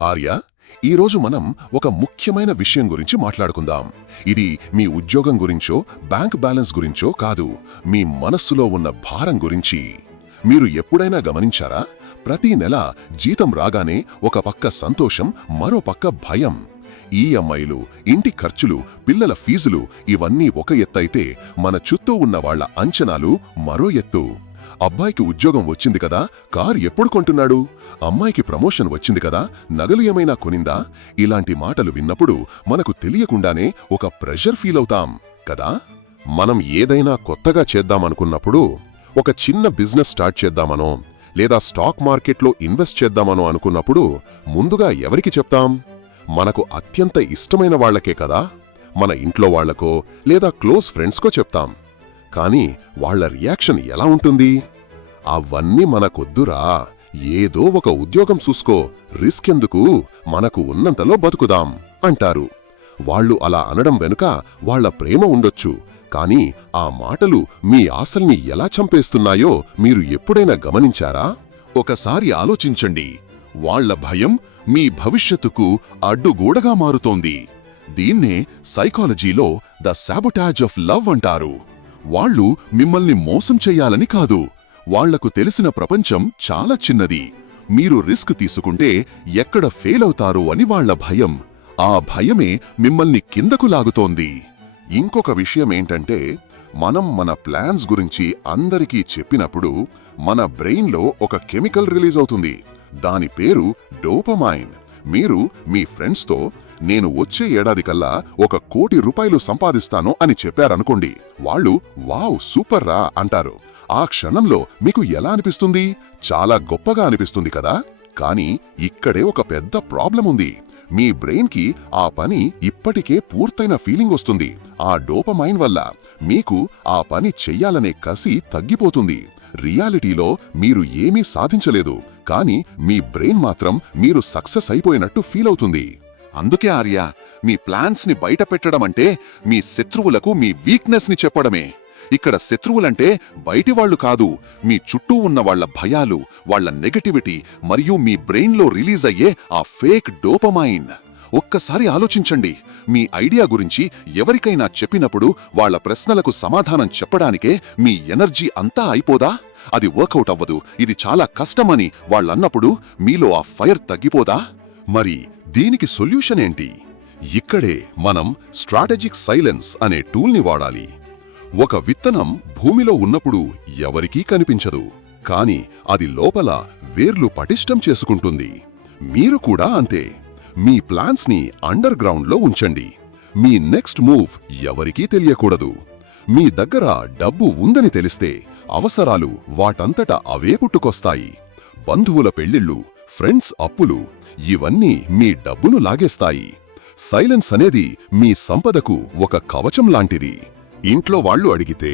ఆర్య, ఈరోజు మనం ఒక ముఖ్యమైన విషయం గురించి మాట్లాడుకుందాం. ఇది మీ ఉద్యోగం గురించో బ్యాంక్ బ్యాలెన్స్ గురించో కాదు, మీ మనస్సులో ఉన్న భారం గురించి. మీరు ఎప్పుడైనా గమనించారా? ప్రతి నెల జీతం రాగానే ఒక పక్క సంతోషం, మరో పక్క భయం. ఈఎంఐలు, ఇంటి ఖర్చులు, పిల్లల ఫీజులు ఇవన్నీ ఒక ఎత్తైతే మన చుట్టూ ఉన్న వాళ్ల అంచనాలు మరో ఎత్తు. అబ్బాయికి ఉద్యోగం వచ్చింది కదా, కారు ఎప్పుడు కొంటున్నాడు? అమ్మాయికి ప్రమోషన్ వచ్చింది కదా, నగలు ఏమైనా కొనిందా? ఇలాంటి మాటలు విన్నప్పుడు మనకు తెలియకుండానే ఒక ప్రెషర్ ఫీల్ అవుతాం కదా. మనం ఏదైనా కొత్తగా చేద్దామనుకున్నప్పుడు, ఒక చిన్న బిజినెస్ స్టార్ట్ చేద్దామనో లేదా స్టాక్ మార్కెట్లో ఇన్వెస్ట్ చేద్దామనో అనుకున్నప్పుడు ముందుగా ఎవరికి చెప్తాం? మనకు అత్యంత ఇష్టమైన వాళ్లకే కదా. మన ఇంట్లో వాళ్లకో లేదా క్లోజ్ ఫ్రెండ్స్కో చెప్తాం. కానీ వాళ్ల రియాక్షన్ ఎలా ఉంటుంది? అవన్నీ మనకొద్దురా, ఏదో ఒక ఉద్యోగం చూసుకో, రిస్క్ ఎందుకు, మనకు ఉన్నంతలో బతుకుదాం అంటారు. వాళ్లు అలా అనడం వెనుక వాళ్ల ప్రేమ ఉండొచ్చు, కానీ ఆ మాటలు మీ ఆశల్ని ఎలా చంపేస్తున్నాయో మీరు ఎప్పుడైనా గమనించారా? ఒకసారి ఆలోచించండి. వాళ్ల భయం మీ భవిష్యత్తుకు అడ్డుగోడగా మారుతోంది. దీన్నే సైకాలజీలో ద సాబొటాజ్ ఆఫ్ లవ్ అంటారు. వాళ్ళు మిమ్మల్ని మోసం చెయ్యాలని కాదు, వాళ్లకు తెలిసిన ప్రపంచం చాలా చిన్నది. మీరు రిస్క్ తీసుకుంటే ఎక్కడ ఫెయిల్ అవుతారు అని వాళ్ల భయం. ఆ భయమే మిమ్మల్ని కిందకు లాగుతోంది. ఇంకొక విషయమేంటంటే, మనం మన ప్లాన్స్ గురించి అందరికీ చెప్పినప్పుడు మన బ్రెయిన్లో ఒక కెమికల్ రిలీజ్ అవుతుంది. దాని పేరు డోపమైన్. మీరు మీ ఫ్రెండ్స్తో నేను వచ్చే ఏడాదికల్లా 1 కోటి రూపాయలు సంపాదిస్తాను అని చెప్పారనుకోండి, వాళ్ళు వావ్ సూపర్ రా అంటారు. ఆ క్షణంలో మీకు ఎలా అనిపిస్తుంది? చాలా గొప్పగా అనిపిస్తుంది కదా. కానీ ఇక్కడే ఒక పెద్ద ప్రాబ్లం ఉంది. మీ బ్రెయిన్కి ఆ పని ఇప్పటికే పూర్తయిన ఫీలింగ్ వస్తుంది. ఆ డోపమైన్ వల్ల మీకు ఆ పని చెయ్యాలనే కసి తగ్గిపోతుంది. రియాలిటీలో మీరు ఏమీ సాధించలేదు, కానీ మీ బ్రెయిన్ మాత్రం మీరు సక్సెస్ అయిపోయినట్టు ఫీల్ అవుతుంది. అందుకే ఆర్య, మీ ప్లాన్స్ని బయటపెట్టడమంటే మీ శత్రువులకు మీ వీక్నెస్ని చెప్పడమే. ఇక్కడ శత్రువులంటే బయటివాళ్లు కాదు, మీ చుట్టూ ఉన్న వాళ్ల భయాలు, వాళ్ల నెగటివిటీ మరియు మీ బ్రెయిన్లో రిలీజ్ అయ్యే ఆ ఫేక్ డోపమైన్. ఒక్కసారి ఆలోచించండి. మీ ఐడియా గురించి ఎవరికైనా చెప్పినప్పుడు వాళ్ల ప్రశ్నలకు సమాధానం చెప్పడానికే మీ ఎనర్జీ అంతా అయిపోదా? అది వర్కౌట్ అవ్వదు, ఇది చాలా కష్టమని వాళ్ళన్నప్పుడు మీలో ఆ ఫైర్ తగ్గిపోదా? మరి దీనికి సొల్యూషన్ ఏంటి? ఇక్కడే మనం స్ట్రాటజిక్ సైలెన్స్ అనే టూల్ని వాడాలి. ఒక విత్తనం భూమిలో ఉన్నప్పుడు ఎవరికీ కనిపించదు, కాని అది లోపల వేర్లు పటిష్టం చేసుకుంటుంది. మీరు కూడా అంతే. మీ ప్లాన్స్ని అండర్ గ్రౌండ్లో ఉంచండి. మీ నెక్స్ట్ మూవ్ ఎవరికీ తెలియకూడదు. మీ దగ్గర డబ్బు ఉందని తెలిస్తే అవసరాలు వాటంతట అవే పుట్టుకొస్తాయి. బంధువుల పెళ్లిళ్ళు, ఫ్రెండ్స్ అప్పులు ఇవన్నీ మీ డబ్బును లాగేస్తాయి. సైలెన్స్ అనేది మీ సంపదకు ఒక కవచం లాంటిది. ఇంట్లో వాళ్ళు అడిగితే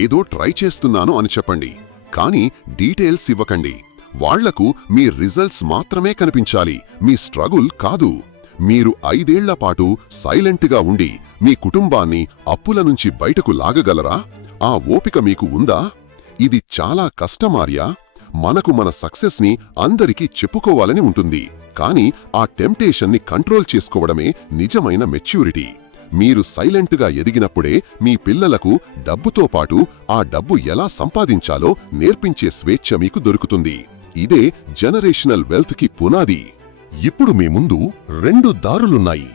ఏదో ట్రై చేస్తున్నాను అని చెప్పండి, కానీ డీటెయిల్స్ ఇవ్వకండి. వాళ్లకు మీ రిజల్ట్స్ మాత్రమే కనిపించాలి, మీ స్ట్రగుల్ కాదు. మీరు 5 ఏళ్ల పాటు సైలెంట్గా ఉండి మీ కుటుంబాన్ని అప్పుల నుంచి బయటకు లాగగలరా? ఆ ఓపిక మీకు ఉందా? ఇది చాలా కష్టమార్యా. మనకు మన సక్సెస్ని అందరికీ చెప్పుకోవాలని ఉంటుంది, కానీ ఆ టెంప్టేషన్ని కంట్రోల్ చేసుకోవడమే నిజమైన మెచ్యూరిటీ. మీరు సైలెంట్గా ఎదిగినప్పుడే మీ పిల్లలకు డబ్బుతో పాటు ఆ డబ్బు ఎలా సంపాదించాలో నేర్పించే స్వేచ్ఛ మీకు దొరుకుతుంది. ఇదే జనరేషనల్ వెల్త్కి పునాది. ఇప్పుడు మీ ముందు 2 దారులున్నాయి.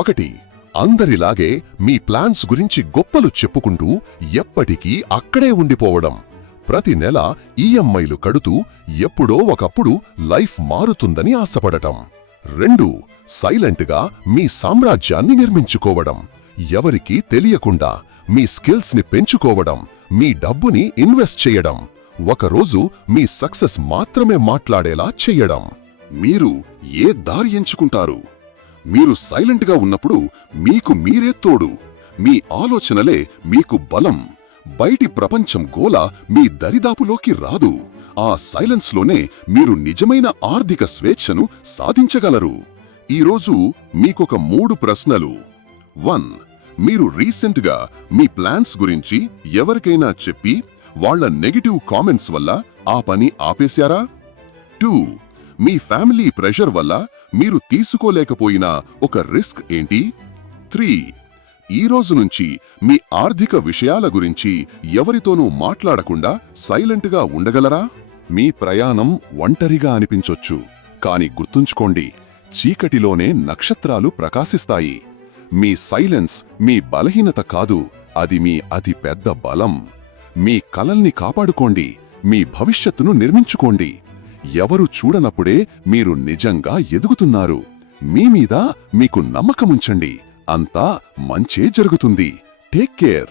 1, అందరిలాగే మీ ప్లాన్స్ గురించి గొప్పలు చెప్పుకుంటూ ఎప్పటికీ అక్కడే ఉండిపోవడం. ప్రతి నెల ఈఎంఐలు కడుతూ ఎప్పుడో ఒకప్పుడు లైఫ్ మారుతుందని ఆశపడటం. 2, సైలెంట్గా మీ సామ్రాజ్యాన్ని నిర్మించుకోవడం. ఎవరికీ తెలియకుండా మీ స్కిల్స్ని పెంచుకోవడం, మీ డబ్బుని ఇన్వెస్ట్ చేయడం, ఒకరోజు మీ సక్సెస్ మాత్రమే మాట్లాడేలా చెయ్యడం. మీరు ఏ దారి ఎంచుకుంటారు? మీరు సైలెంట్గా ఉన్నప్పుడు మీకు మీరే తోడు. మీ ఆలోచనలే మీకు బలం. బయటి ప్రపంచం గోల మీ దరిదాపులోకి రాదు. ఆ సైలెన్స్లోనే మీరు నిజమైన ఆర్థిక స్వేచ్ఛను సాధించగలరు. ఈరోజు మీకొక 3 ప్రశ్నలు. 1, మీరు రీసెంట్గా మీ ప్లాన్స్ గురించి ఎవరికైనా చెప్పి వాళ్ల నెగటివ్ కామెంట్స్ వల్ల ఆ పని ఆపేశారా? 2, మీ ఫ్యామిలీ ప్రెషర్ వల్ల మీరు తీసుకోలేకపోయిన ఒక రిస్క్ ఏంటి? 3. ఈ రోజు నుంచి మీ ఆర్థిక విషయాల గురించి ఎవరితోనూ మాట్లాడకుండా సైలెంట్గా ఉండగలరా? మీ ప్రయాణం ఒంటరిగా అనిపించొచ్చు, కాని గుర్తుంచుకోండి, చీకటిలోనే నక్షత్రాలు ప్రకాశిస్తాయి. మీ సైలెన్స్ మీ బలహీనత కాదు, అది మీ అతి పెద్ద బలం. మీ కలల్ని కాపాడుకోండి, మీ భవిష్యత్తును నిర్మించుకోండి. ఎవరు చూడనప్పుడే మీరు నిజంగా ఎదుగుతున్నారు. మీ మీద మీకు నమ్మకముంచండి, అంతా మంచే జరుగుతుంది. Take care.